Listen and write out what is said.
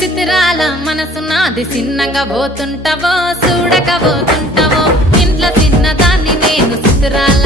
చిత్రాల మనసు నాది చిన్నగా పోతుంటావో చూడక పోతుంటావో ఇంట్లో చిన్నదాన్ని నేను చిత్రాల